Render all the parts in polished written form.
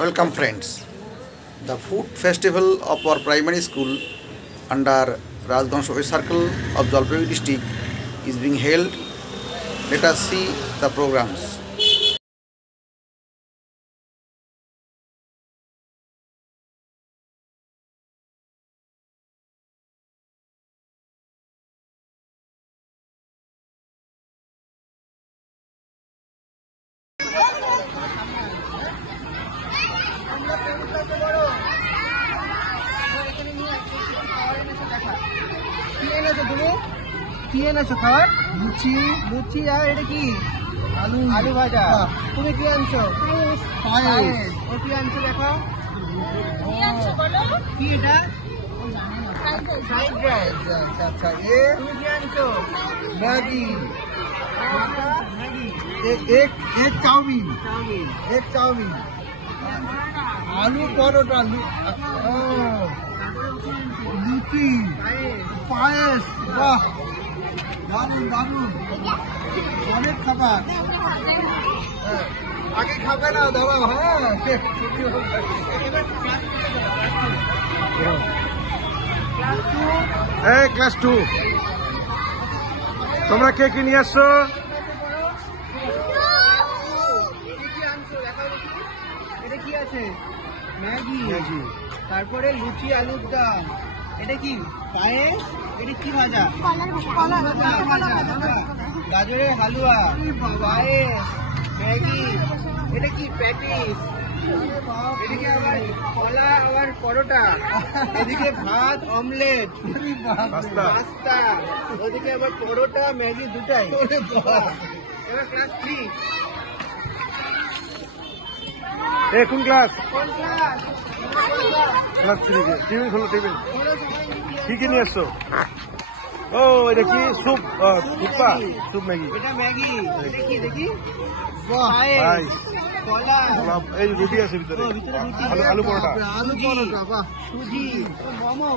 Welcome friends. The food festival of our primary school under Rajganj Social Circle of Jalpaiguri district is being held. Let us see the programs. কি এনেছো খাবার? লুচি। লুচি আর এটা কি? আলু আলু ভাজা। তুমি কি আনছো? পায়েস। ও কি আনছো দেখো? কি আনছো বলো? কি এটা? Fried rice. আচ্ছা আচ্ছা। তুমি কি আনছো? ম্যাগি। ম্যাগি। एक चाउमीन। एक चाउमीन। आलू परोटा। लुची। पायस। वाह দারুন দারুন অনেক খাবার। আগে খাবে না দাঁড়াও। হ্যাঁ ক্লাস 2 তোমরা কে কি নিয়ে আসছো? এটা কি আছে? ম্যাগি। তারপরে লুচি আলুর দম। এটা কি? পায়েস। এটা কি ভাজা? কলা ভাজা। গাজরের হালুয়া। পায়েস। ম্যাগি। এটা কি? প্যাটিস। এদিকে আবার কলা আবার পরোটা। এদিকে ভাত অমলেট পাস্তা। ওদিকে আবার পরোটা ম্যাগি দুটাই। এবার ক্লাস 3। কোন ক্লাস? কোন ক্লাস? ক্লাস 3 টিফিন খোলো টিফিন। কি কি নিয়ে আসছো? ও এটা কি? স্যুপ। Soup Maggi. এটা ম্যাগি। দেখি দেখি। কলা। এই রুটি আছে ভিতরে। আলু পরোটা। আলু পরোটা। বাহ। সুজি।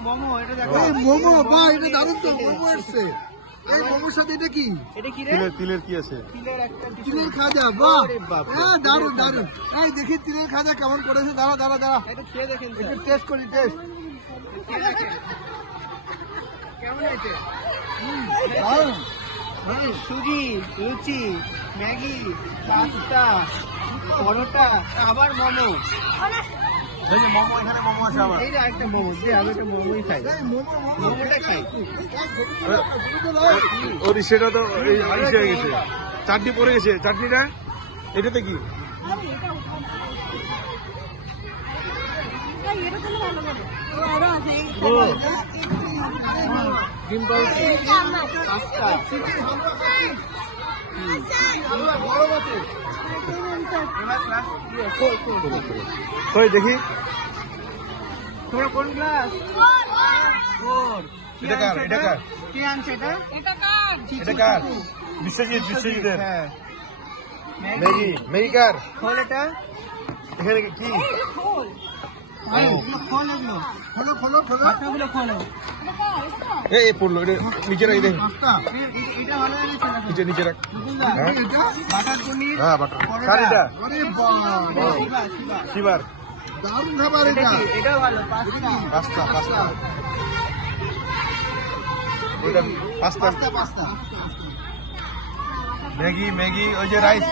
মোমো। এটা দেখো। মোমো। বাহ এটা দারুণ তো। মোমো এসছে। এই মোমোর সাথে এটা কি? এটা কি রে? তিলের কি আছে? তিলের খাজা। বাহ হ্যাঁ দারুণ। এই দেখি তিলের খাজা কেমন করেছে। দাঁড়া এটা খেয়ে দেখেন। একটু টেস্ট করি। কেমন হয়েছে? দারুণ। সুজি, লুচি, ম্যাগি, পাস্তা, পরোটা, আবার মোমো। এখানে মোমো আছে আবার। এই যে একটা মোমো। আমি একটা মোমোই খাই। মোমোটা খাই। ওর সেটা তো ইসে হয়ে গেছে, চাটনি পড়ে গেছে। চাটনিটা এটাতে কি? কই দেখি তোমরা কোন ক্লাস? 4। এটা কার? কে আনছে এটা? এটা কার? বিশ্বজিতের। হ্যাঁ ম্যাগি কার? খোল এটা। এখানে কি? খোল এগুলো। খোলো। এই পড়লো। এটা নিচে রাখি দেখি। এটা ভালো লাগছে। নিচে রাখ। বাটার পনির। হ্যাঁ বাটার। কার এটা? শিবার। দারুণ খাবার এটা। এটাও ভালো। পাস্তা। ওইটা পাস্তা। ম্যাগি ওই যে রাইস।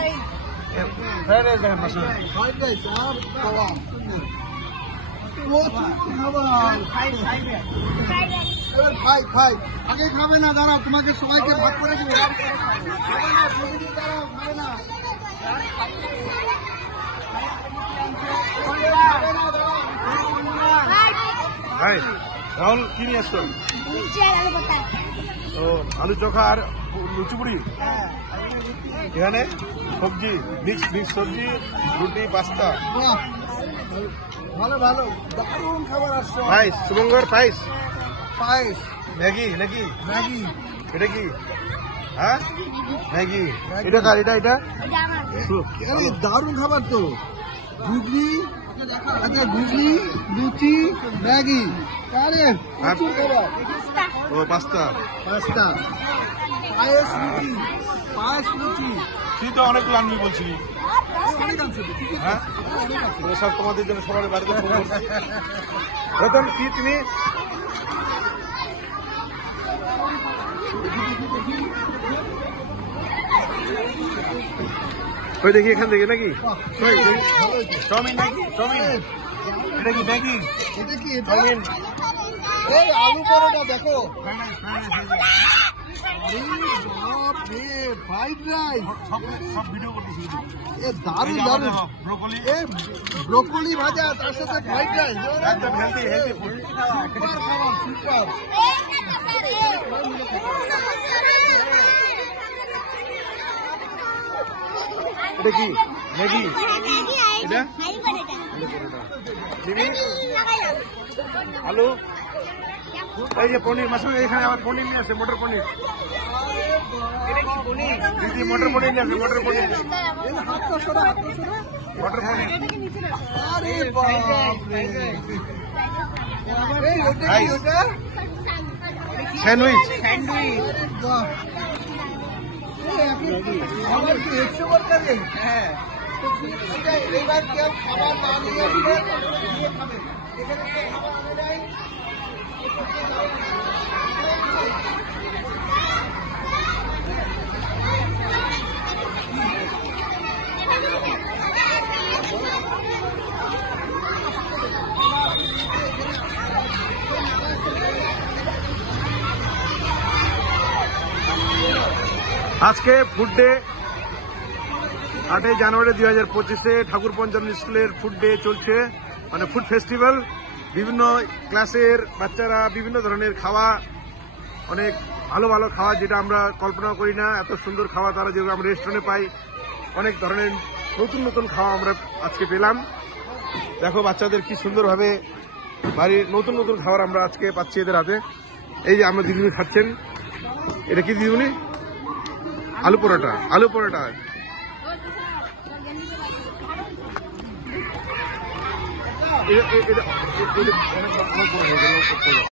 ফ্রাইড রাইস দেখেন মাসুদ। ফ্রাইড রাইস আর কলা। খাই। আগে খাবে না দাঁড়াও, তোমাকে সবাইকে ভাগ করে দেবে। রাহুল কি নিয়ে আসছো? ও আলু চোখা আর লুচি পুরি। এখানে সবজি মিক্স সবজি, রুটি, পাস্তা। ভালো দারুণ খাবার আসছে। পায়েস। শুভঙ্কর পায়েস। ম্যাগি নাকি? ম্যাগি। এটা কি? হ্যাঁ ম্যাগি। এটা কার? এটা দারুণ খাবার তো। ঘুগনি, লুচি, ম্যাগি। আরে প্রচুর খাবার। ও পাস্তা। পায়েস লুচি। তুই তো অনেকগুলো আনবি বলছিলি। হ্যাঁ সব তোমাদের জন্য সবার বাড়িতে রতন কি তুমি ওই দেখি এখান থেকে নাকি চাউমিন নাকি চাউমিন এটা কি ম্যাগি এটা কি চাউমিন এই আলু পরোটা দেখো ফ্রাইড রাইস সব ভিডিও করতেছি এ দারুণ দারুণ ব্রোকলি ব্রোকলি ভাজা তার সাথে ফ্রাইড রাইস একদম হেলদি হেলদি ফুড সুপার খাবার সুপার এটা কি ম্যাগি এটা দিদি আলু এই যে পনির মাসুদ এখানে আবার পনির নিয়ে আসে মটর পনির দিদি মটর পনির নিয়ে আসে মটর পনির মটর পনির আরে বাপ রে এই ওটা কি ওটা স্যান্ডউইচ বাহ আমার কি 100 বর্কার হ্যাঁ এবার কেউ খাবার না নিয়ে খাবে এখানে খাবার আনে নাই আজকে ফুড ডে 8 জানুয়ারি 2025 ঠাকুর পঞ্চানন স্কুলের ফুড ডে চলছে মানে ফুড ফেস্টিভ্যাল বিভিন্ন ক্লাসের বাচ্চারা বিভিন্ন ধরনের খাওয়া অনেক ভালো ভালো খাওয়া যেটা আমরা কল্পনা করি না এত সুন্দর খাওয়া তারা যেগুলো আমরা রেস্টুরেন্টে পাই অনেক ধরনের নতুন নতুন খাওয়া আমরা আজকে পেলাম দেখো বাচ্চাদের কি সুন্দরভাবে বাড়ির নতুন নতুন খাবার আমরা আজকে পাচ্ছি এদের হাতে এই যে আমরা দিদিমণি খাচ্ছেন এটা কি দিদিমণি আলু পরোটা এটা